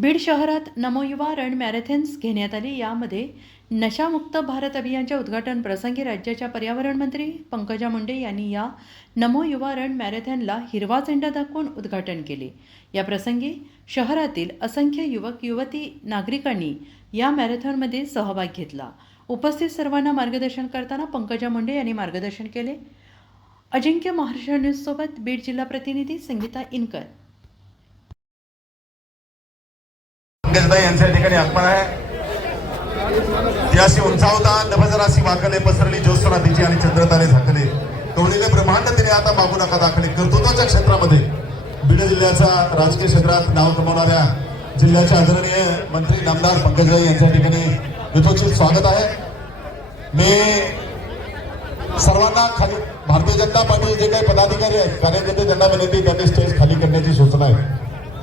बीड शहरात नमो युवा रण मॅरेथॉन्स घेण्यात आली. यामध्ये नशामुक्त भारत अभियानच्या उद्घाटन प्रसंगी राज्याच्या पर्यावरण मंत्री पंकजा मुंडे यांनी या नमो युवा रण मॅरेथॉनला हिरवा झेंडा दाखवून उद्घाटन केले. या प्रसंगी शहरातील असंख्य युवक युवती नागरिकांनी या मॅरेथॉनमध्ये सहभाग घेतला. उपस्थित सर्वांना मार्गदर्शन करताना पंकजा मुंडे यांनी मार्गदर्शन केले. अजिंक्य महाराष्ट्र न्यूजसोबत बीड जिल्हा प्रतिनिधी संगीता इनकर. पंकजदाई यांच्या ठिकाणी आगमन आहे. ती अशी उंचावता नभजराशी वाकले पसरली ज्योत्सना तिची आणि चंद्रताने झाकले कवडीले ब्रह्मांड तिने आता मागू नका दाखले कर्तृत्वाच्या क्षेत्रामध्ये बीड जिल्ह्याचा राजकीय क्षेत्रात नाव कमवणाऱ्या जिल्ह्याचे आदरणीय मंत्री नामदार पंकजदाई यांच्या ठिकाणी यथोचित स्वागत आहे. मी सर्वांना खाली भारतीय जनता पार्टी जे काही पदाधिकारी आहेत कार्यकर्ते त्यांना विनंती त्यांनी स्टेज खाली करण्याची सूचना आहे.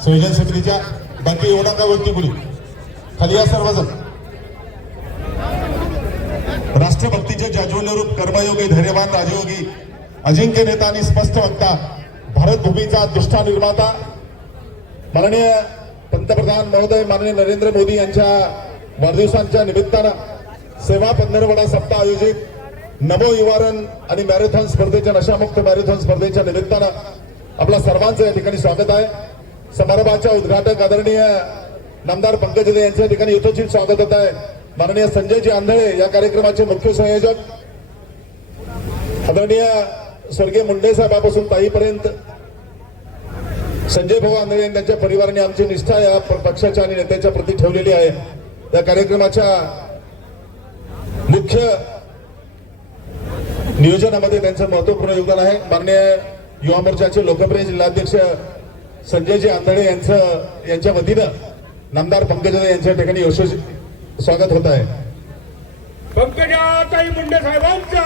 संयोजन समितीच्या बाकी एवढा काय वरती कुणी खाली या सर्वजण. राष्ट्रभक्तीचे जाज्वल्यरूप कर्मयोगी धैर्यवान राजयोगी अजिंक्य नेता आणि स्पष्ट वक्ता भारत भूमीचा दुष्टा निर्माता माननीय पंतप्रधान महोदय माननीय नरेंद्र मोदी यांच्या वाढदिवसांच्या निमित्तानं सेवा पंधरवडा सप्ताह आयोजित नमो युवारण आणि मॅरेथॉन स्पर्धेच्या नशामुक्त मॅरेथॉन स्पर्धेच्या निमित्तानं आपला सर्वांचं या ठिकाणी स्वागत आहे. समारंभाच्या उद्घाटक आदरणीय नामदार पंकज यांच्या ठिकाणी यथोचित स्वागत होत आहे. माननीय संजयजी आंधळे या कार्यक्रमाचे मुख्य संयोजक. आदरणीय स्वर्गीय मुंडे साहेबापासून ताईपर्यंत. संजय भाऊ आंधळे आणि त्यांच्या परिवाराने आमची निष्ठा या पक्षाच्या आणि नेत्याच्या प्रती ठेवलेली आहे. या कार्यक्रमाच्या मुख्य नियोजनामध्ये त्यांचं महत्त्वपूर्ण योगदान आहे. माननीय युवा मोर्चाचे लोकप्रिय जिल्हाध्यक्ष संजयजी आंधळे यांचं यांच्या वतीनं नामदार पंकजा यांच्या ठिकाणी यशस्वी स्वागत होत आहे. पंकजाताई मुंडे साहेबांचा.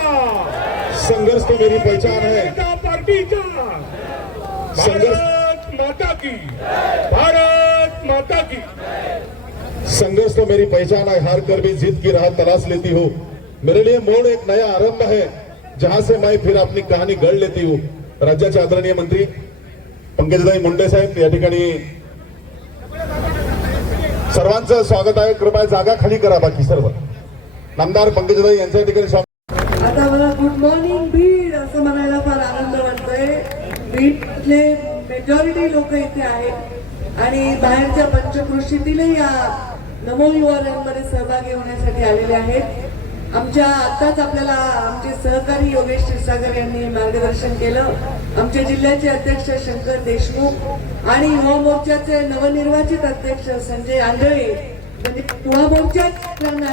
संघर्ष तो मेरी पहचान है पार्टीचा. संघर्ष भारत माता की. भारत माता की. संघर्ष तो मेरी पहचान है हार कर भी जीत की राह तलाश लेती हूँ। मेरे लिए मोड़ एक नया आरंभ है जहां से मैं फिर अपनी कहानी गढ़ लेती हूँ। राज्याचे आदरणीय मंत्री पंकजदाई मुंडे साहेब या ठिकाणी सर्वांचं स्वागत आहे. कृपया जागा खाली करा बाकी सर्व. नामदार पंकजदाई यांच्या ठिकाणी स्वागत. आता मला गुड मॉर्निंग बीड असं म्हणायला फार आनंद वाटतोय. बीडले मेजॉरिटी लोक इथे आहेत. आणि बाहेरच्या पंचकृषीतीलही या नमो युवारांमध्ये सहभागी होण्यासाठी आलेले आहेत. आमच्या आताच आपल्याला आमचे सहकारी योगेश क्षीरसागर यांनी मार्गदर्शन केलं. आमच्या जिल्ह्याचे अध्यक्ष शंकर देशमुख आणि युवा मोर्चाचे नवनिर्वाचित अध्यक्ष संजय आंधळे. म्हणजे युवा मोर्चा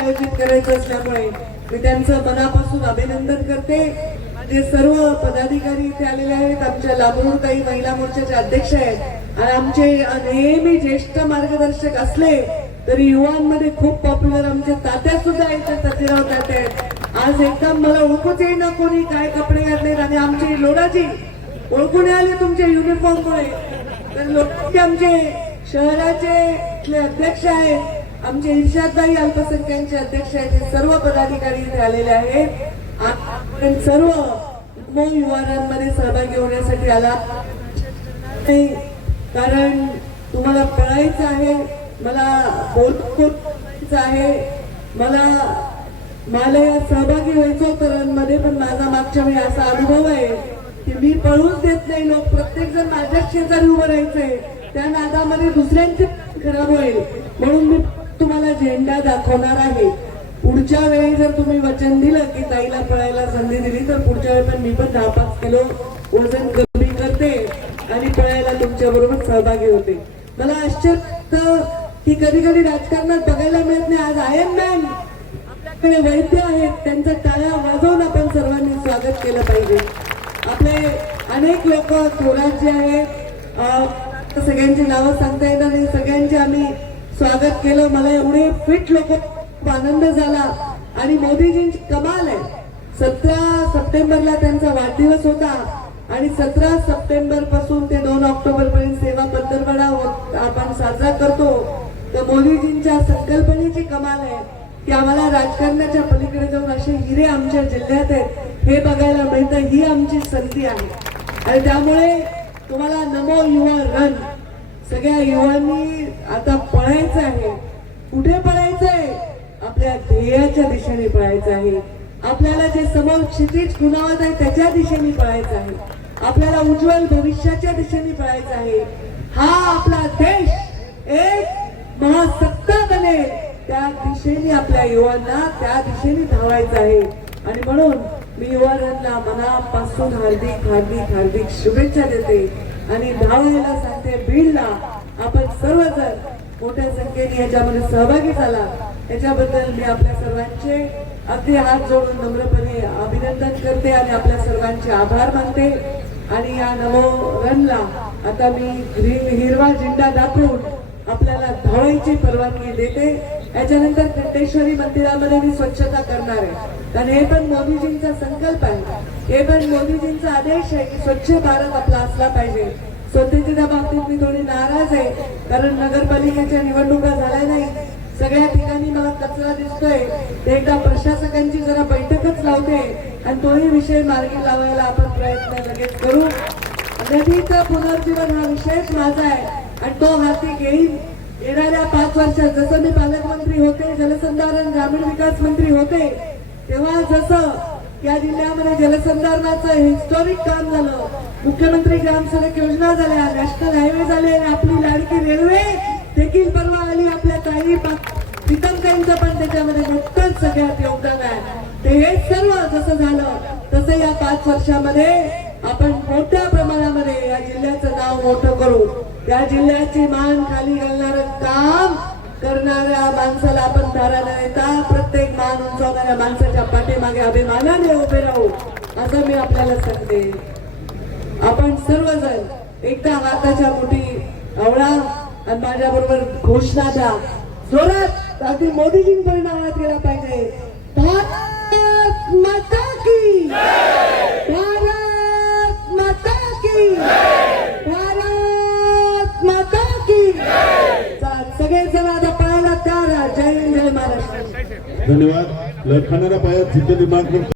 आयोजित करायचं असल्यामुळे मी त्यांचं मनापासून अभिनंदन करते. जे सर्व पदाधिकारी इथे आलेले आहेत आमच्या लांबून काही महिला मोर्चाचे अध्यक्ष आहेत. आणि आमचे नेहमी ज्येष्ठ मार्गदर्शक असले तरी युवांमध्ये खूप पॉप्युलर आमच्या तात्या सुद्धा इथे सतीराव तात्या आहेत. आज एकदम मला ओळखूच येईना कोणी काय कपडे घातलेत आणि आमची लोडाजी ओळखून आले तुमच्या युनिफॉर्म मुळे. तर लोक आमचे शहराचे इथले अध्यक्ष आहेत. आमचे इर्शादबाई अल्पसंख्याचे अध्यक्ष आहेत. हे सर्व पदाधिकारी इथे आलेले आहेत. आपण सर्व युवानांमध्ये सहभागी होण्यासाठी आला. कारण तुम्हाला कळायचं आहे मला बोलायचं आहे. मला मला या सहभागी व्हायचो तरांमध्ये पण माझा मागच्या वेळी असा अनुभव आहे की मी पळूच देत नाही लोक. प्रत्येक जण माझ्या शेजारी उभं राहायचंय. त्या नादामध्ये दुसऱ्यांचे खराब होईल. म्हणून मी तुम्हाला झेंडा दाखवणार आहे. पुढच्या वेळी जर तुम्ही वचन दिलं की ताईला पळायला संधी दिली तर पुढच्या वेळी पण मी पण दहा पाच किलो वजन कमी करते आणि पळायला तुमच्या बरोबर सहभागी होते. मला आश्चर्य की कधी कधी राजकारणात बघायला मिळत नाही. आज आयन मॅन आपल्याकडे वैद्य आहेत. त्यांचा टाळ्या वाजवून आपण सर्वांनी स्वागत केलं पाहिजे. आपले अनेक लोक थोरात जे आहेत सगळ्यांची नावं सांगता येणार नाही. सगळ्यांचे आम्ही स्वागत केलं. मला एवढे फिट लोक खूप आनंद झाला. आणि मोदीजींची कमाल आहे सतरा सप्टेंबरला त्यांचा वाढदिवस होता. आणि सतरा सप्टेंबरपासून ते दोन ऑक्टोबर पर्यंत सेवा पंधरवडा आपण साजरा करतो. तर मोदीजींच्या संकल्पनेची कमाल आहे. की आम्हाला राजकारणाच्या पलीकडे जाऊन असे हिरे आमच्या जिल्ह्यात आहेत हे बघायला मिळतं ही आमची संधी आहे. आणि त्यामुळे तुम्हाला नमो युवा रन. सगळ्या युवांनी आता पळायचं आहे. कुठे पळायचं आहे? आपल्या ध्येयाच्या दिशेने पळायचं आहे. आपल्याला जे समोर क्षितिज खुणावत आहे त्याच्या दिशेने पळायचं आहे. आपल्याला उज्ज्वल भविष्याच्या दिशेने पळायचं आहे. हा आपला देश एक महासत्ता बनेल त्या दिशेने आपल्या युवांना त्या दिशेने धावायचं आहे. आणि म्हणून मी युवांना मनापासून हार्दिक हार्दिक हार्दिक शुभेच्छा देते. आणि धावायला सांगते भीडला आपण सर्वजण मोठ्या संख्येने याच्यामध्ये सहभागी झाला. याच्याबद्दल मी आपल्या सर्वांचे अगदी हात जोडून नम्रपणे अभिनंदन करते आणि आपल्या सर्वांचे आभार मानते. आणि या नमो रनला आता मी ग्रीन हिरवा झेंडा दाखवून आपल्याला परवानगी देते. याच्यानंतर कंटेश्वरी मंदिरामध्ये मी स्वच्छता करणार आहे. कारण हे पण मोदीजींचा संकल्प आहे. हे पण मोदीजींचा आदेश आहे की स्वच्छ भारत आपला असला पाहिजे. स्वच्छतेच्या बाबतीत मी थोडी नाराज आहे कारण नगरपालिकेच्या निवडणुका झाल्या नाही. सगळ्या ठिकाणी मला कचरा दिसतोय. ते एकदा प्रशासकांची जरा बैठकच लावते. आणि तोही विषय मार्गी लावायला आपण प्रयत्न लगेच करू. नदीचं पुनर्जीवन हा विषयच माझा आहे. आणि तो हाती घेईन. येणाऱ्या पाच वर्षात जसं मी पालकमंत्री होते जलसंधारण ग्रामीण विकास मंत्री होते तेव्हा जसं या जिल्ह्यामध्ये जलसंधारणाचं हिस्टॉरिक काम झालं मुख्यमंत्री ग्रामसडक योजना झाल्या नॅशनल हायवे झाले आपली लाडकी रेल्वे देखील परवा आली आपल्या ताई प्रीतमताईंचं पण त्याच्यामध्ये नुकतंच सगळ्यात योगदान आहे. ते हे सर्व जसं झालं तसं या पाच वर्षामध्ये आपण मोठ्या प्रमाणामध्ये या जिल्ह्याचं नाव मोठं करू. या जिल्ह्याची मान खाली घालणारं काम करणाऱ्या माणसाला आपण धारा न येता प्रत्येक मान उंचावणाऱ्या माणसाच्या पाठीमागे अभिमानाने उभे राहू असं मी आपल्याला सांगते. आपण सर्वजण एकदा हाताच्या मोठी आवळा आणि माझ्या बरोबर घोषणा द्या जोरात अगदी मोदीजींपर्यंत आवाज गेला पाहिजे. भारत माता की धन्यवाद. लखानाला पायात जिद्द निर्माण करतो.